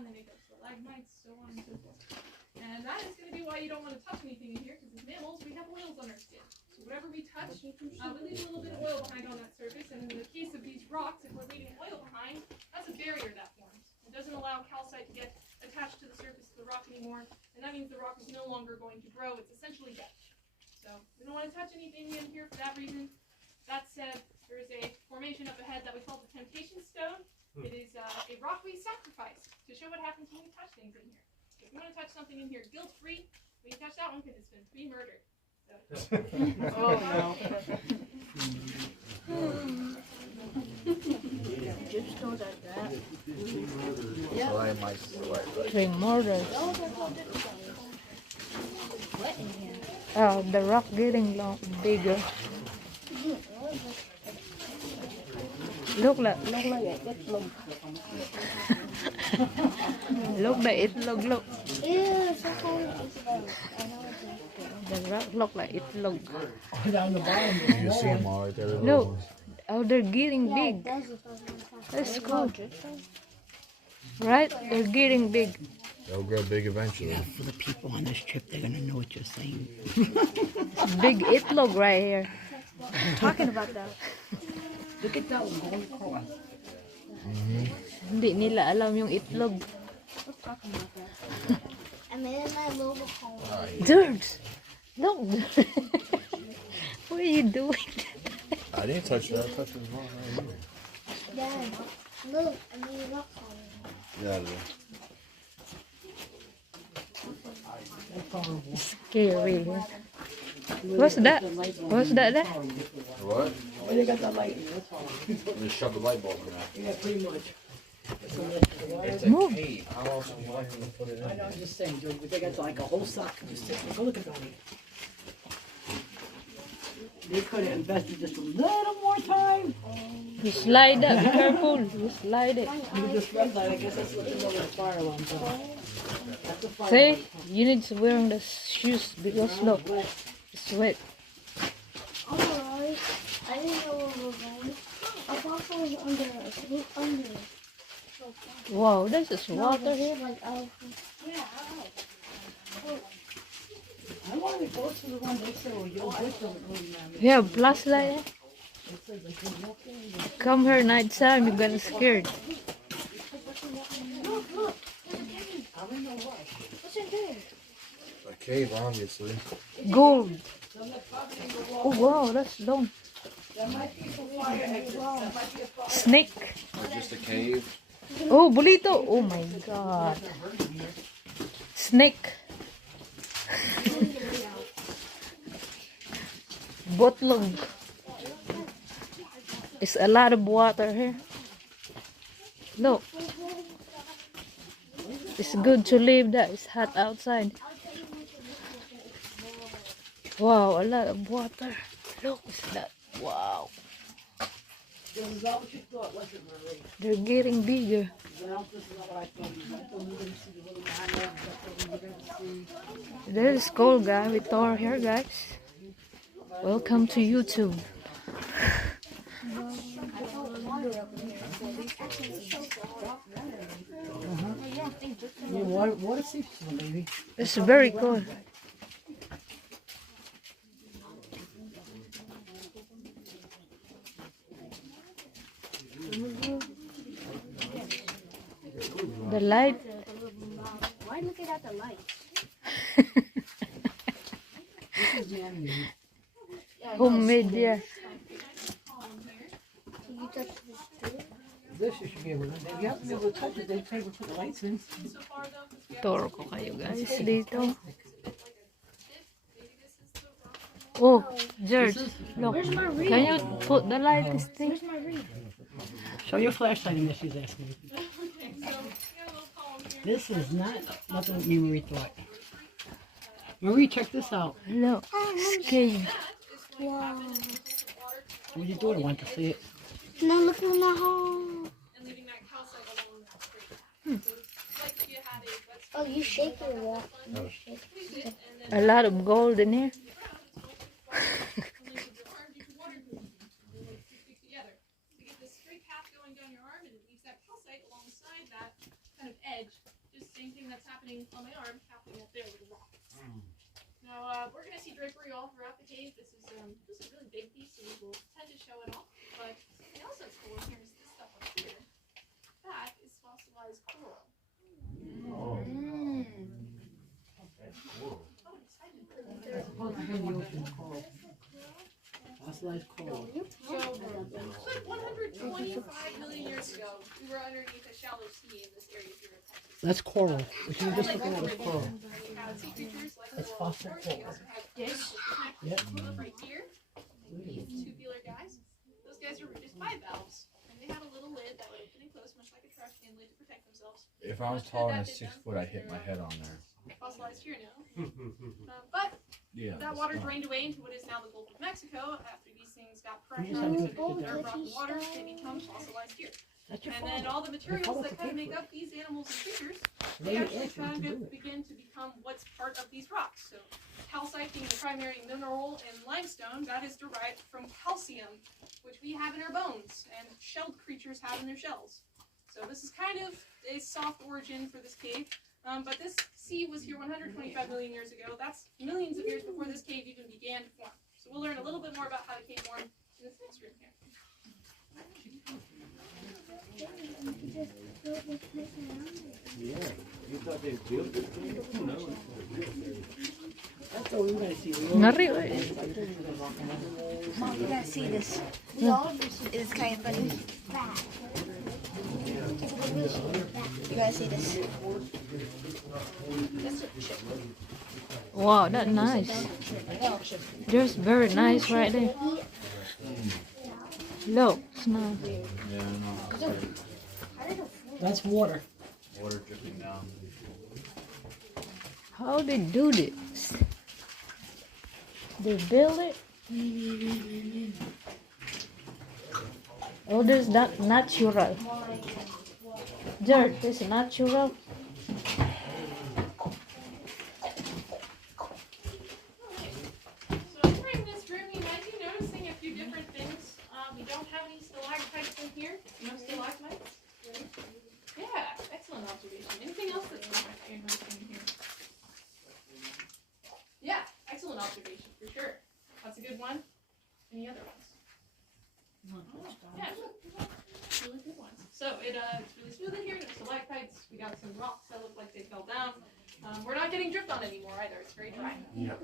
and they make up stalagmites, so on and so forth. And that is going to be why you don't want to touch anything in here, because as mammals, we have oils on our skin. So whatever we touch, we leave a little bit of oil behind on that surface, and in the case of these rocks, if we're leaving oil behind, that's a barrier that forms. It doesn't allow calcite to get attached to the surface of the rock anymore, and that means the rock is no longer going to grow. It's essentially dead. So we don't want to touch anything in here for that reason. That said, there is a formation up ahead that we call the Temptation Stone. It is a rock we sacrifice to show what happens when we touch things in here. So if you want to touch something in here guilt-free, we can touch that one because it's been pre-murdered. So. Oh no. Just know that. Pre-murder. Oh, the rock getting bigger. Look like it look. Look like it look. The rock look like it look. Down the bottom. You see them all right there. Look. Oh, they're getting big. That's cool. Right? They're getting big. They'll grow big eventually. Yeah, for the people on this trip, they're gonna know what you're saying. Big itlog right here. Talking about that. Look at that one going across. Hindi nila alam yung itlog. Talking about that. I made my little home. Dirt! Look! What are you doing? I didn't touch that. I touched his mom right here. Dad, look, I made a rock home. Yeah, Scary. What's that? What's that there? what? Oh, they got the light in that's all. Just shove the light bulb in there. Yeah, pretty much. It's a Move. cave. How else would you like me to put it I know, in? I'm just saying, Joe, they got like a whole sock. Just go look at that. They could have invested just a little more time. You slide that. Be careful. You slide it. You just red light, I guess that's what you know with the fire alarm. That's the fire See? alarm. You need to wear the shoes because look, it's wet. Alright. I didn't know where we were going. I thought it was under. It was under. Wow, this is water here. Like, yeah, I wanted to go to the one they said, well, you'll get them. You have flashlight. Come here night time, you're gonna scared. what's in there? A cave, obviously. Gold. Oh wow, that's long. Snake. Or just a cave. Oh, bolito. Oh my god. Snake. Botlog. It's a lot of water here. Look. It's good to leave that. It's hot outside. Wow, a lot of water. Look, is that? Wow. This is not what you thought, was it, Marie? They're getting bigger. Well, this is not what I thought. I thought we were going to see the little islands. I thought we were going to see... There's Skull Guy with Thor here, guys. Welcome to YouTube. Yeah, water seeps, baby. It's very cool. The light. Why looking at the light? Homemade, yeah. Can you touch this too? This you should be able to. You have to be able to touch it. They pay to put the lights in. Tour ko kayo guys dito. Oh, George, look. Where's my ring? Can you put the light this thing? Where's my ring? Show your flashlight in there, she's asking me. This is not nothing what me and Marie thought. Marie, check this out. Look, it's cave. Wow. What your daughter want to see it? Now look in the hole. And leaving that calcite along that street. So it's like if you had a, let's Oh, you shake your rock. You shake it. A lot of gold in here. length of your arm, you can water glue like 2 feet together to get this straight path going down your arm, and it leaves that calcite alongside that kind of edge same thing that's happening on my arm, happening up there with the rock. Now, we're going to see drapery all throughout the cave. This is a really big piece, so we will tend to show it off. But something else that's cool here is this stuff up here. That is fossilized coral. Oh. Oh, excited. Fossilized coral. So, like 125 million years ago, we were underneath a shallow sea in this area here in Texas. That's coral. What you just looking at is coral. We had sea creatures like That's coral, of fossil course. coral. We also had fish. Yep. Right here. These tubular guys. Those guys are just bivalves. And they have a little lid that would open and close, much like a trash can lid to protect themselves. If I was taller than 6 foot, I'd hit my head on there. Fossilized here now. But Yeah. that water drained away into what is now the Gulf of Mexico. After these things got You pressurized just have to into get their rock water, they become fossilized here. That's your And fault. then all the materials fault that to kind of pay make for up these animals and creatures, They they actually asked me kind to of do it. begin to become what's part of these rocks. So calcite being the primary mineral in limestone, that is derived from calcium, which we have in our bones and shelled creatures have in their shells. So this is kind of a soft origin for this cave. But this sea was here 125 million years ago. That's millions of years before this cave even began to form. So we'll learn a little bit more about how the cave formed in this next room here. Yeah, you thought they built it? Who knows? That's what we gotta see. Arriba. Mom, you gotta see this. It's kind of funny. You gotta see this. Wow, that's nice. Just very nice right there. Look, it's nice. Yeah, no. That's water. Water dripping down. How they do this? They build it? Oh, this is not natural. Dirt is natural. So entering this room, you might be noticing a few different things. We don't have any stalactites in here. No stalagmites. Yeah, excellent observation. Anything else that's you're noticing here? Yeah, excellent observation for sure. That's a good one. Any other ones? Yeah, really good ones. So it's really smooth in here. No stalactites. We got some rocks that look like they fell down. We're not getting dripped on anymore either. It's very dry. Yeah.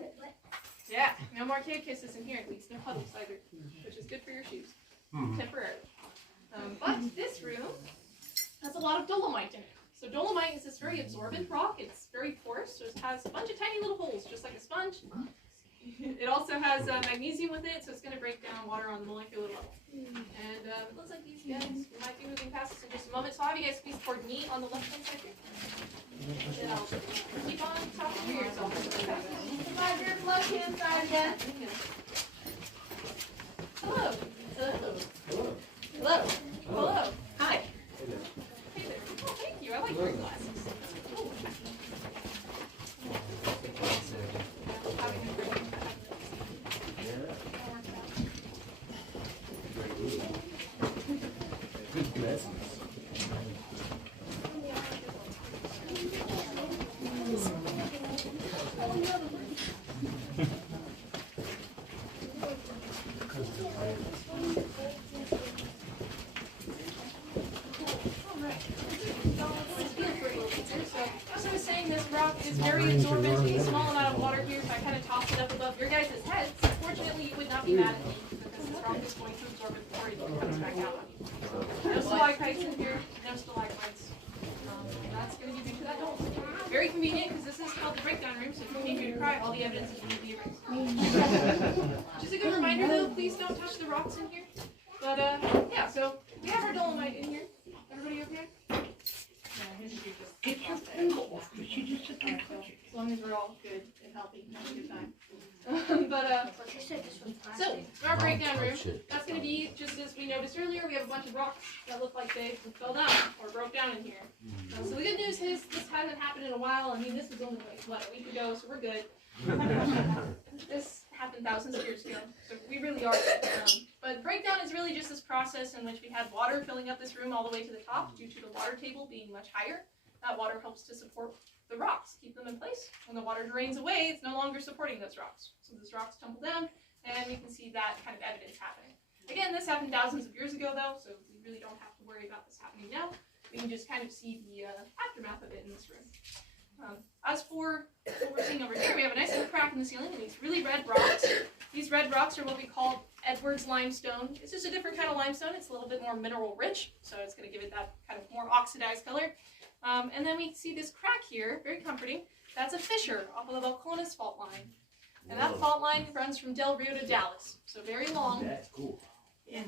Yeah, no more cave kisses in here at least. No puddles either, which is good for your shoes. Temporarily. But this room has a lot of dolomite in it. So dolomite is this very absorbent rock. It's very porous, so it has a bunch of tiny little holes, just like a sponge. It also has magnesium with it, so it's going to break down water on the molecular level. And it looks like these guys might be moving past us in just a moment. So I'll have you guys squeeze toward me on the left-hand side here. And I'll keep on talking to yourself. Slide your left-hand side again. Hello. Hello. Hello. Hello. Hi. Hey there. Oh, thank you. I like your glasses. Ooh. Good lessons. As I was saying, this rock is very absorbent. A small amount of water here, if I kind of toss it up above your guys' heads, fortunately you would not be mad at me, because this rock is going to absorb it before it comes back out on you. No stalactites in here, no stalagmites. That's going to give you to that dome. Very convenient, because this is called the breakdown room, so if you came here to cry, all the evidence is going to be erased. Just a good reminder though, please don't touch the rocks in here. But yeah, so we have our dolomite in here. Everybody okay? Get your finger off. She just sit there and touch it. As long as we're all good and healthy, have a good time. So our breakdown room, that's going to be just as we noticed earlier. We have a bunch of rocks that look like they fell down or broke down in here. So the good news is this hasn't happened in a while. I mean, this was only like what, a week ago, so we're good. This happened thousands of years ago, so we really are good. But breakdown is really just this process in which we had water filling up this room all the way to the top due to the water table being much higher. that water helps to support the rocks, keep them in place. When the water drains away, it's no longer supporting those rocks. So those rocks tumble down, and we can see that kind of evidence happening. Again, this happened thousands of years ago, though, so we really don't have to worry about this happening now. We can just kind of see the aftermath of it in this room. As for what we're seeing over here, we have a nice little crack in the ceiling and these really red rocks. These red rocks are what we call Edwards limestone. It's just a different kind of limestone. It's a little bit more mineral rich, so it's going to give it that kind of more oxidized color. And then we see this crack here, very comforting. That's a fissure off of the Volcanus fault line. And that fault line runs from Del Rio to Dallas, so very long. That's cool. Yeah.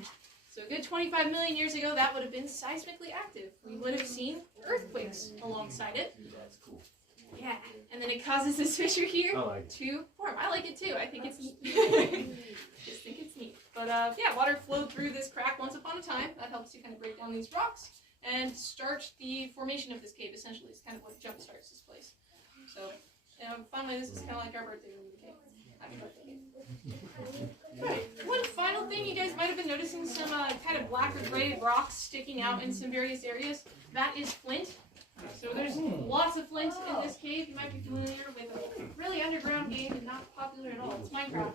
So a good 25 million years ago, that would have been seismically active. We would have seen earthquakes alongside it. That's cool. Yeah, and then it causes this fissure here I like it. to form. I like it too. I think it's neat. Just think it's neat. But yeah, water flowed through this crack once upon a time. That helps to kind of break down these rocks and start the formation of this cave. Essentially, it's kind of what jump starts this place. So, finally, this is kind of like our birthday room cave. Happy birthday cave. Alright, one final thing, you guys might have been noticing some kind of black or gray rocks sticking out in some various areas. That is flint. So there's lots of flint in this cave. You might be familiar with a really underground game and not popular at all. It's Minecraft.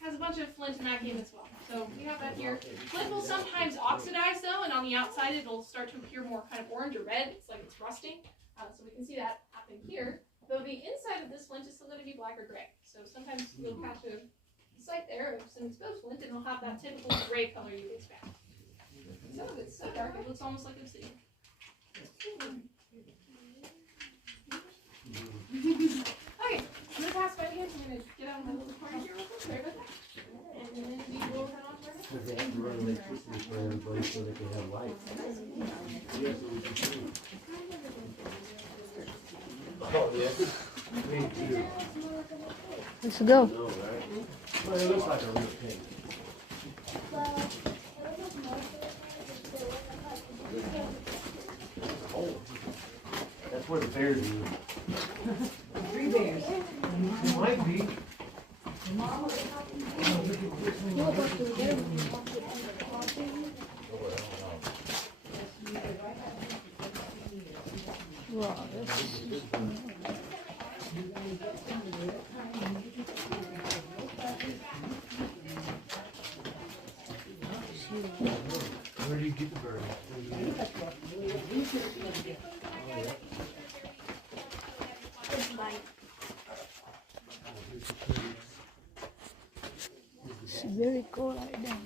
Has a bunch of flint in that game as well. So we have that here. Flint will sometimes oxidize though, and on the outside it'll start to appear more kind of orange or red. It's like it's rusting. So we can see that happen here. Though the inside of this flint is still going to be black or gray. So sometimes you'll catch a site there of some exposed flint and it'll have that typical gray color you expect. Some of it's so dark it looks almost like obsidian. Okay, I'm going to pass by again. I'm going to get out of my little corner here real quick. Sorry about that. And then we will head on to our next one. They have to run electricity for everybody so they can have light. Yes, so we can see. Oh, yeah. Me too. Let's go. No, right? Well, it looks like a real cave. Oh, that's where the bears live. 3 bears. It might be. Wow, this is Where do you get the bird? it's very cold right now.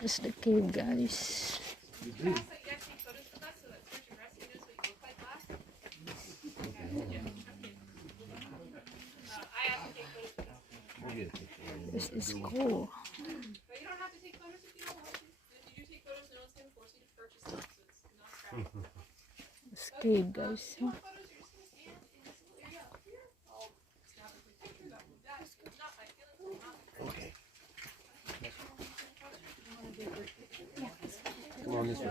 That's the cave, guys. This is cool. But you don't have to take photos if you don't want to. If you do take photos, no one's going to force you to purchase them, so it's not scrappy. This cave, guys. If you want photos, you're just going to stand in this little area up here. I'll snap a quick picture. That will that. It's not my feelings. It's not my Okay. Come on this way.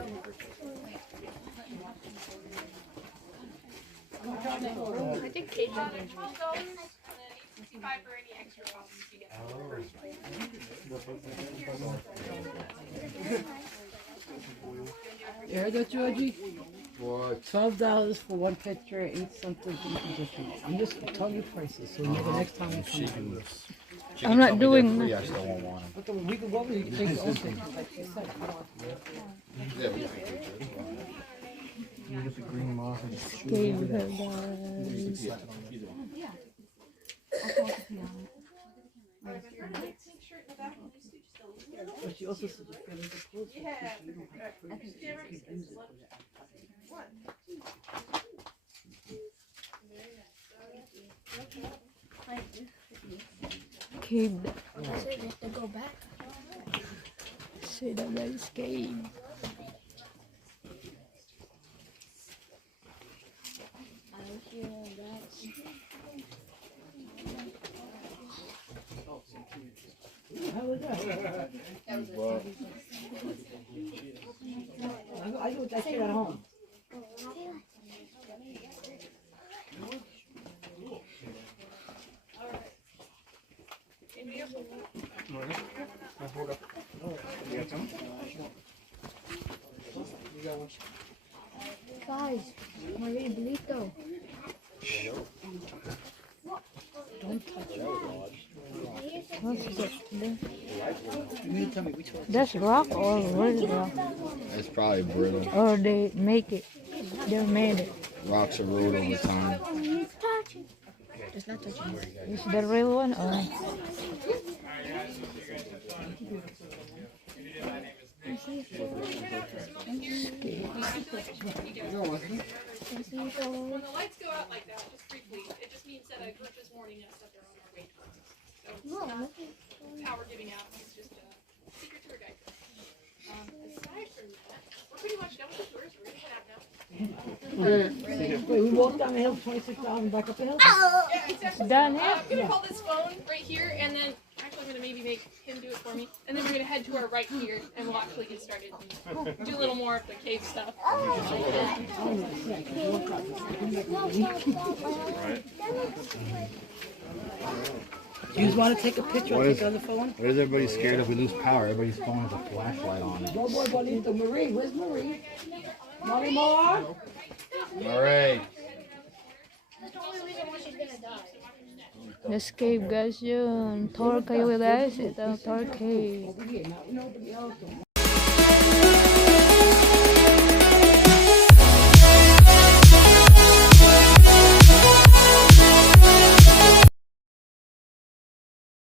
I think $12 and then $8.65 for any extra costs you get for the first one. You heard that, Georgie? What? $12 for one picture, 8 something for each position. I'm just telling you prices, so maybe next time we come back. I'm not doing free, I still won't want them. Okay, well, we can go over, you can take your own pictures, like she said. Yeah, we can take pictures. You get the green moss and cave, guys. But she also said you can close it. Cave. To go back. Say that guys, cave. How was that? I do that shit at home. Anybody else want Guys, Marie Blito. What's that? You need to tell me which one. That's rock or what is rock? It's probably brittle. Or they make it. They made it. Rocks are ruled over time. It's not touching. Is the real one or? When the lights go out like that, just briefly, it just means that a group is warning us that they're on their way to us. So it's not power giving out, it's just a secret tour guide. Aside from that, we're pretty much done with the tours. We're gonna head out now. Wait, we walked down the hill 26,000 back up the hill? Yeah, it's actually Done here? I'm gonna call this phone right here, and then actually I'm gonna maybe make him do it for me, and then we're gonna head to our right here, and we'll actually get started and do a little more of the cave stuff. You just want to take a picture What and is- take it on the phone? What is everybody scared if we lose power? Everybody's phone has a flashlight on it. Go boy, Bonito. Marie, where's Marie? Molly Moore? All right. This cave guys yun. Tour kayo guys. Ito tour cave. Over here. Now, nobody else.